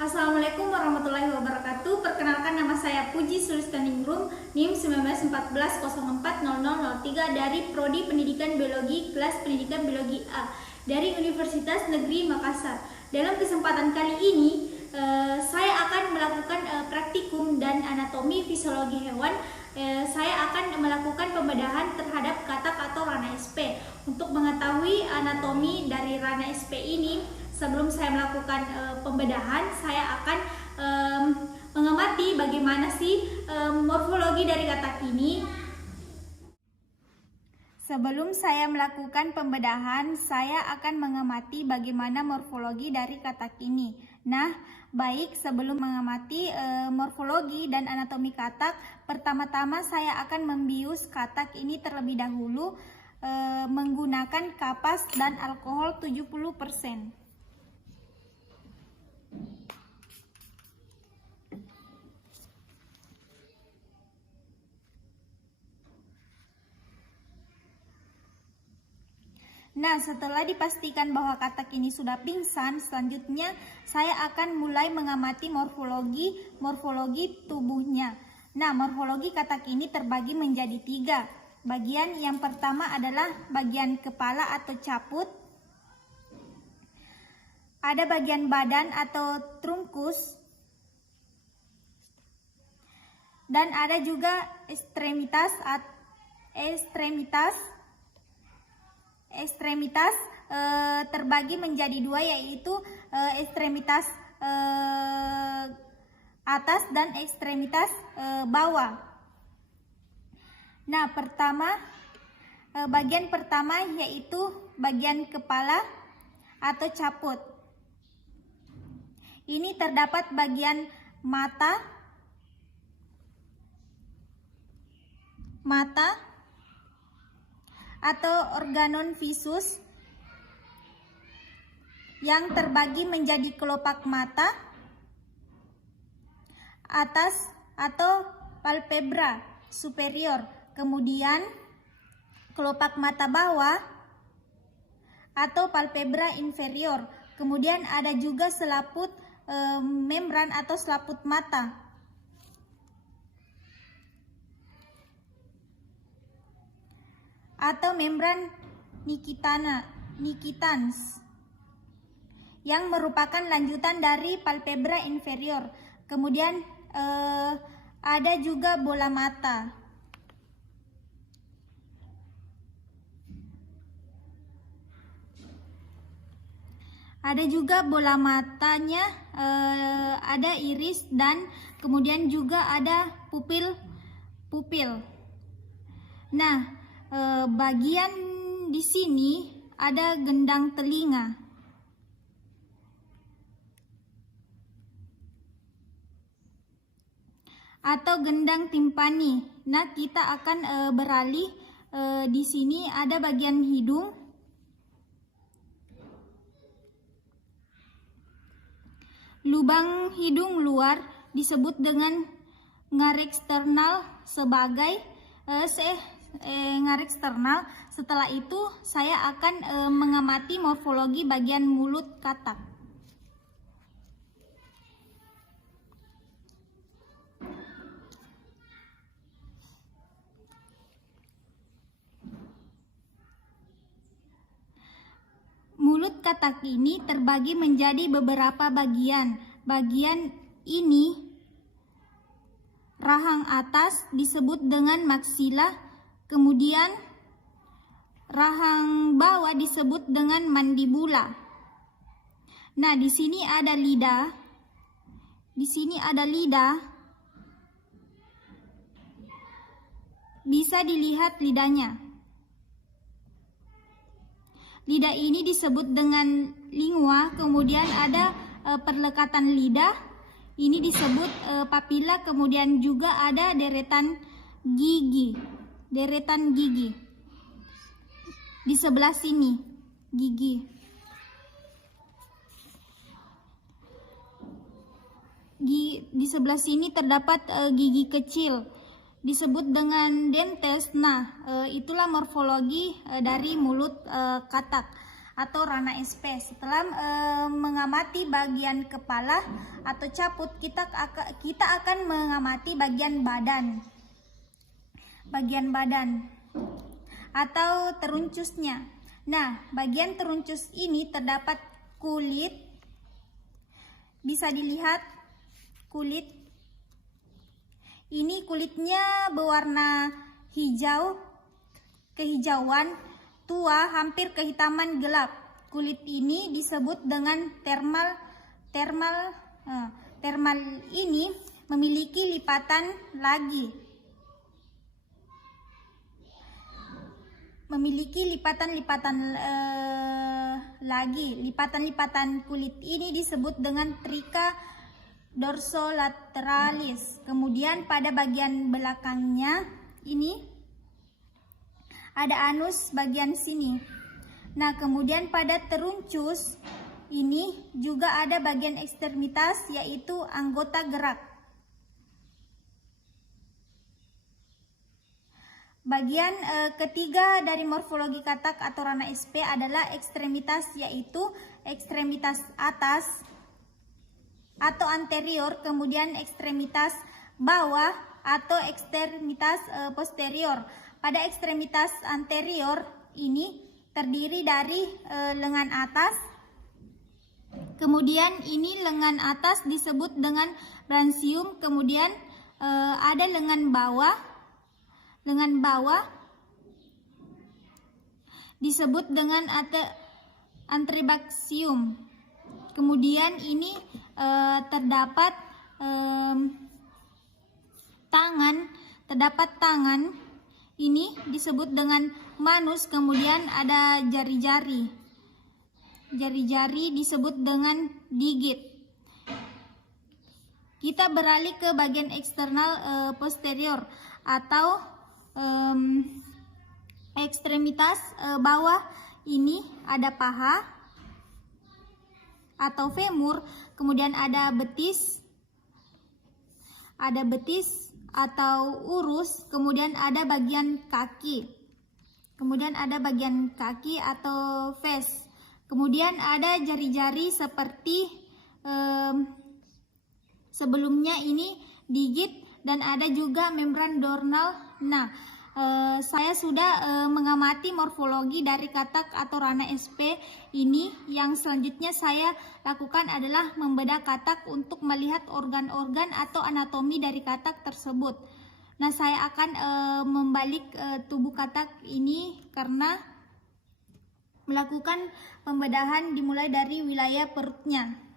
Assalamualaikum warahmatullahi wabarakatuh. Perkenalkan, nama saya Puji Sulistaningrum, NIM 1914040003 dari Prodi Pendidikan Biologi, kelas Pendidikan Biologi A dari Universitas Negeri Makassar. Dalam kesempatan kali ini, saya akan melakukan praktikum dan anatomi fisiologi hewan. Saya akan melakukan pembedahan terhadap katak atau Rana SP. Untuk mengetahui anatomi dari Rana SP ini, sebelum saya melakukan pembedahan, saya akan mengamati bagaimana sih morfologi dari katak ini. Sebelum saya melakukan pembedahan, saya akan mengamati bagaimana morfologi dari katak ini. Nah, baik, sebelum mengamati morfologi dan anatomi katak, pertama-tama saya akan membius katak ini terlebih dahulu menggunakan kapas dan alkohol 70%. Nah, setelah dipastikan bahwa katak ini sudah pingsan, selanjutnya saya akan mulai mengamati morfologi tubuhnya. Nah, morfologi katak ini terbagi menjadi 3. Bagian yang pertama adalah bagian kepala atau caput. Ada bagian badan atau trunkus. Dan ada juga ekstremitas terbagi menjadi 2, yaitu ekstremitas atas dan ekstremitas bawah. Nah, bagian pertama yaitu bagian kepala atau caput. Ini terdapat bagian mata atau organon visus yang terbagi menjadi kelopak mata atas atau palpebra superior, kemudian kelopak mata bawah atau palpebra inferior, kemudian ada juga selaput membran atau selaput mata. Atau membran nictitans yang merupakan lanjutan dari palpebra inferior. Kemudian ada juga bola mata. Ada juga bola matanya, ada iris, dan kemudian juga ada pupil. Nah, bagian di sini ada gendang telinga. Atau gendang timpani. Nah, kita akan beralih di sini ada bagian hidung. Lubang hidung luar disebut dengan ngarexternal sebagai ngarexternal. Setelah itu saya akan mengamati morfologi bagian mulut katak. Mulut katak ini terbagi menjadi beberapa bagian. Bagian ini, rahang atas disebut dengan maksila, kemudian rahang bawah disebut dengan mandibula. Nah, di sini ada lidah. Bisa dilihat lidahnya. Lidah ini disebut dengan lingua, kemudian ada perlekatan lidah, ini disebut papila, kemudian juga ada deretan gigi. Di sebelah sini, gigi. Di sebelah sini terdapat gigi kecil, disebut dengan dentes. Nah, itulah morfologi dari mulut katak. atau ranah SP. Setelah mengamati bagian kepala atau caput, kita akan mengamati bagian badan atau teruncusnya. Nah, bagian teruncus ini terdapat kulit. Bisa dilihat kulit. Ini kulitnya berwarna hijau, kehijauan tua, hampir kehitaman gelap. Kulit ini disebut dengan thermal. Thermal ini memiliki lipatan lagi. Lipatan-lipatan kulit ini disebut dengan trika dorsolateralis. Kemudian pada bagian belakangnya ini ada anus bagian sini. Nah, kemudian pada teruncus ini juga ada bagian ekstremitas, yaitu anggota gerak. Bagian ketiga dari morfologi katak atau ranah SP adalah ekstremitas, yaitu ekstremitas atas atau anterior, kemudian ekstremitas bawah atau ekstremitas posterior. Pada ekstremitas anterior ini terdiri dari lengan atas, kemudian ini lengan atas disebut dengan branchium, kemudian ada lengan bawah disebut dengan anterobaxium. Kemudian ini terdapat tangan ini disebut dengan manus, kemudian ada jari-jari disebut dengan digit. Kita beralih ke bagian eksternal posterior atau ekstremitas bawah. Ini ada paha atau femur, kemudian ada betis atau urus, kemudian ada bagian kaki atau face, kemudian ada jari-jari seperti sebelumnya ini digit, dan ada juga membran dornal. Nah, saya sudah mengamati morfologi dari katak atau ranah SP ini. Yang selanjutnya saya lakukan adalah membedah katak untuk melihat organ-organ atau anatomi dari katak tersebut. Nah, saya akan membalik tubuh katak ini karena melakukan pembedahan dimulai dari wilayah perutnya.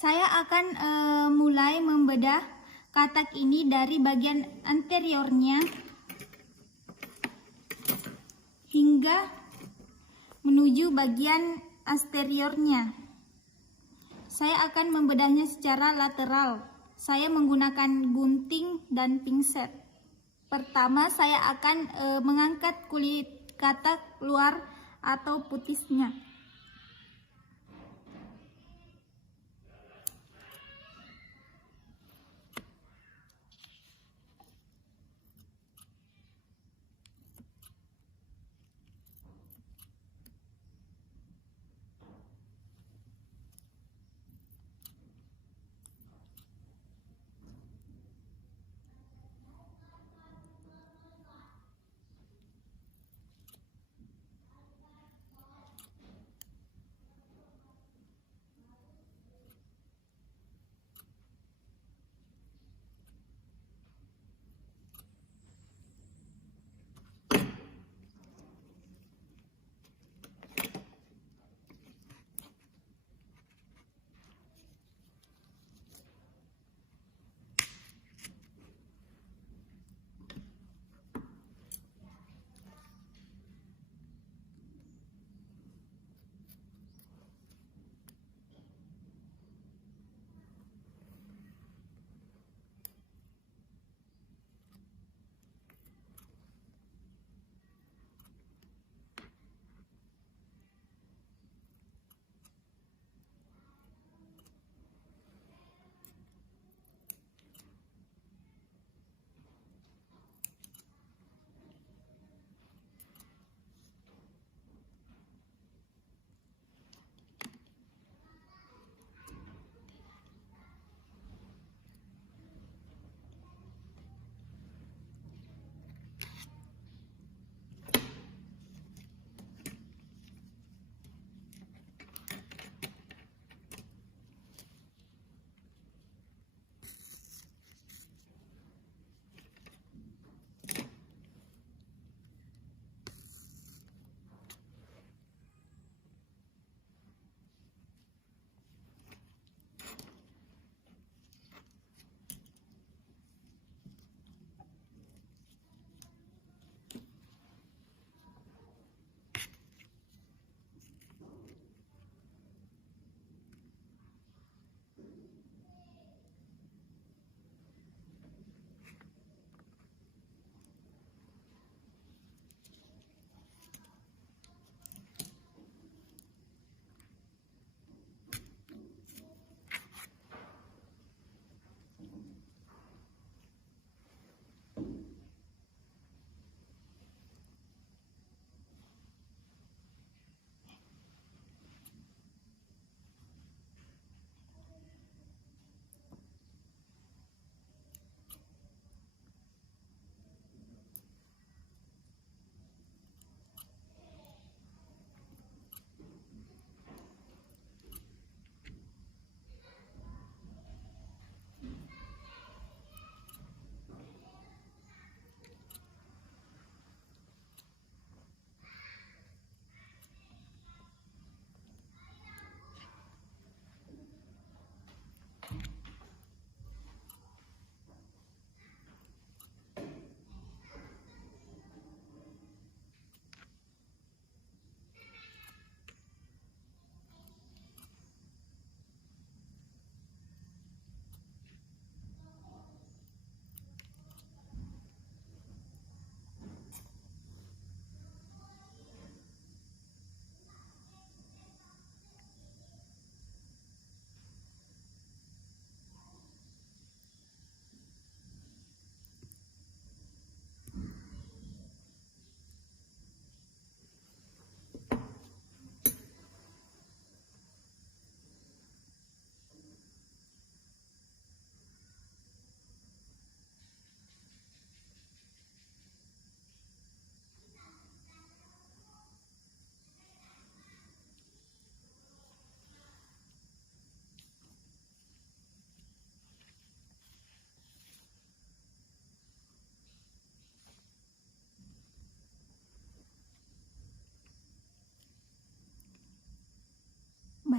Saya akan mulai membedah katak ini dari bagian anteriornya hingga menuju bagian posteriornya. Saya akan membedahnya secara lateral. Saya menggunakan gunting dan pinset. Pertama, saya akan mengangkat kulit katak luar atau putisnya.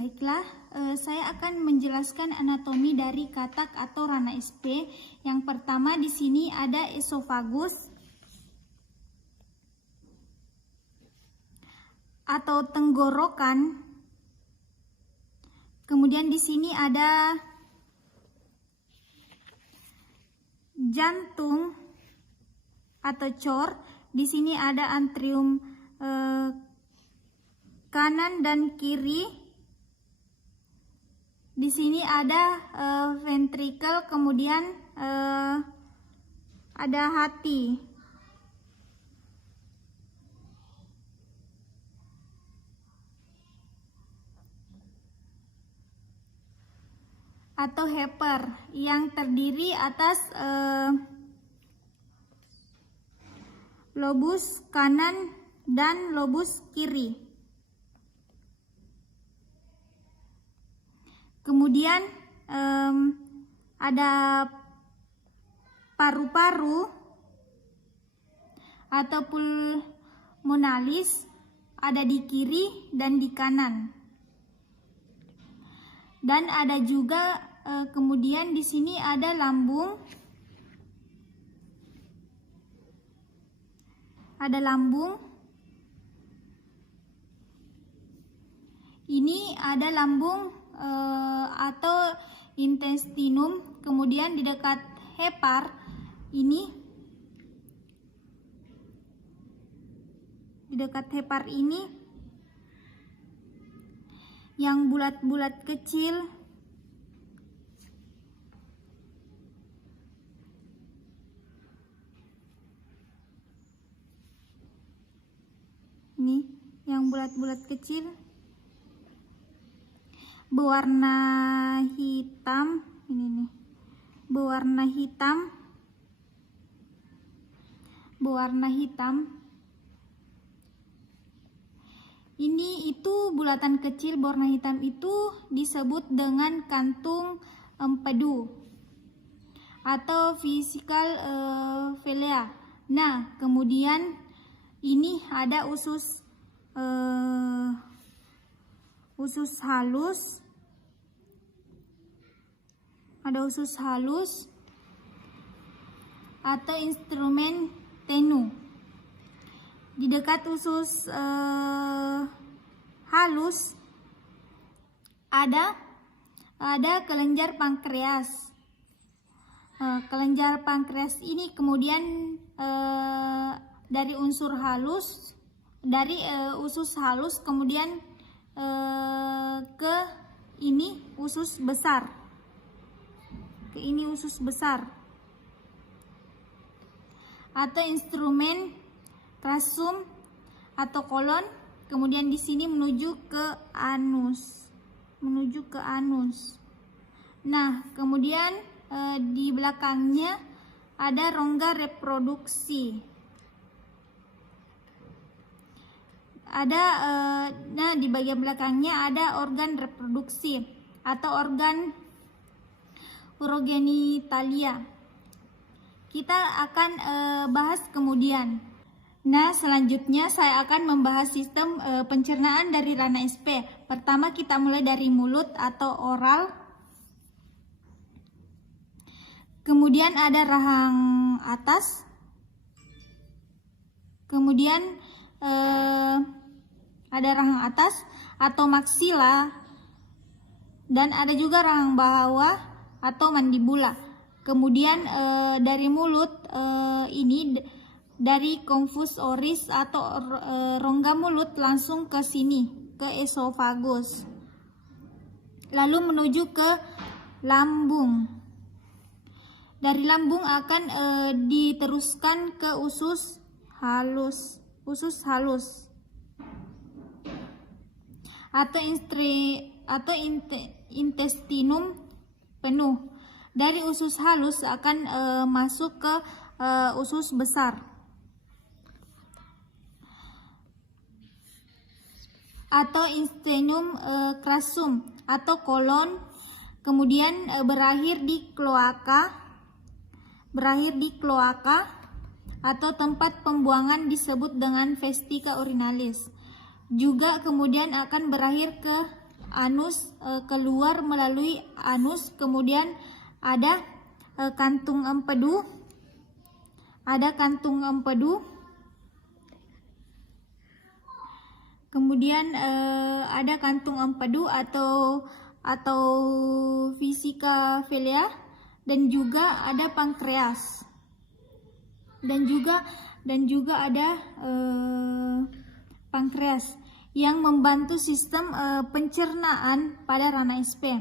Baiklah, saya akan menjelaskan anatomi dari katak atau rana SP. Yang pertama di sini ada esofagus atau tenggorokan. Kemudian di sini ada jantung atau cor. Di sini ada antrium kanan dan kiri. Di sini ada ventricle, kemudian ada hati. Atau heper yang terdiri atas lobus kanan dan lobus kiri. Kemudian ada paru-paru atau pulmonalis, ada di kiri dan di kanan. Dan ada juga kemudian di sini ada lambung. Ada lambung. Ini ada lambung atau intestinum, kemudian di dekat hepar ini, yang bulat-bulat kecil ini, yang bulat-bulat kecil berwarna hitam, ini nih, berwarna hitam. Ini itu bulatan kecil berwarna hitam itu disebut dengan kantung empedu atau vesicle vilea. Nah, kemudian ini ada usus halus. Ada usus halus atau instrumen tenu. Di dekat usus halus ada kelenjar pankreas. Kelenjar pankreas ini kemudian dari usus halus kemudian ke ini usus besar. Atau instrumen rasum atau kolon, kemudian di sini menuju ke anus. Nah, kemudian di belakangnya ada rongga reproduksi. Nah, di bagian belakangnya ada organ reproduksi atau organ urogenitalia. Kita akan bahas kemudian. Nah, selanjutnya saya akan membahas sistem pencernaan dari rana SP. Pertama kita mulai dari mulut atau oral. Kemudian ada rahang atas. Kemudian ada rahang atas atau maksila. Dan ada juga rahang bawah atau mandibula. Kemudian dari mulut ini, dari confus oris atau rongga mulut langsung ke sini, ke esofagus. Lalu menuju ke lambung. Dari lambung akan diteruskan ke usus halus atau intestinum penuh. Dari usus halus akan masuk ke usus besar atau intestinum crassum atau kolon, kemudian berakhir di kloaka atau tempat pembuangan disebut dengan vesika urinalis. Juga kemudian akan berakhir ke anus keluar melalui anus, kemudian ada kantung empedu, kemudian ada kantung empedu atau vesika velea, dan juga ada pankreas, dan juga ada pankreas yang membantu sistem pencernaan pada ranah SP.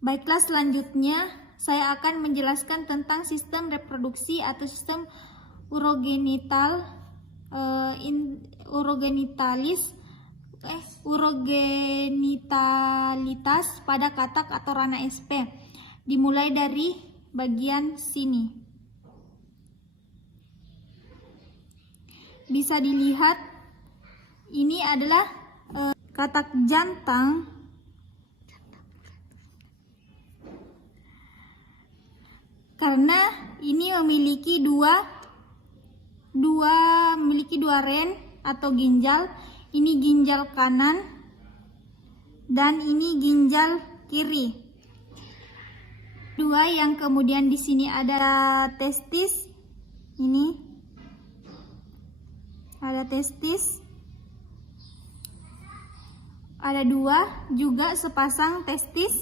Baiklah, selanjutnya saya akan menjelaskan tentang sistem reproduksi atau sistem urogenitalitas pada katak atau ranah SP. Dimulai dari bagian sini. Bisa dilihat ini adalah katak jantan karena ini memiliki dua ren atau ginjal. Ini ginjal kanan dan ini ginjal kiri. Dua yang kemudian di sini ada testis. Ini ada testis. Ada dua juga sepasang testis.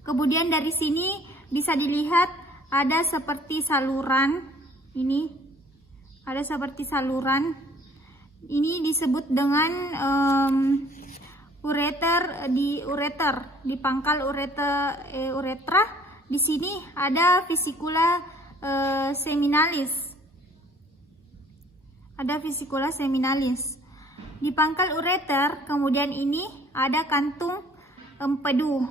Kemudian dari sini bisa dilihat ada seperti saluran. Ini ada seperti saluran. Ini disebut dengan ureter di pangkal uretra. Di sini ada vesicula seminalis. Di pangkal ureter, kemudian ini ada kantung empedu.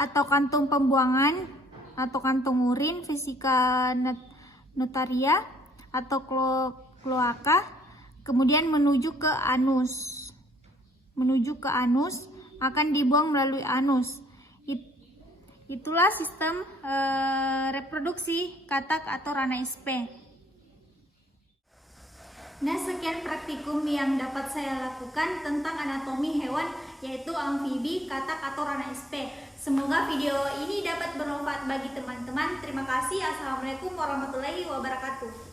Atau kantung pembuangan atau kantung urin, vesika notaria atau kloaka. Kemudian menuju ke anus. Akan dibuang melalui anus. Itulah sistem reproduksi katak atau ranah SP. Nah, sekian praktikum yang dapat saya lakukan tentang anatomi hewan, yaitu amfibi, katak atau ranah SP. Semoga video ini dapat bermanfaat bagi teman-teman. Terima kasih. Assalamualaikum warahmatullahi wabarakatuh.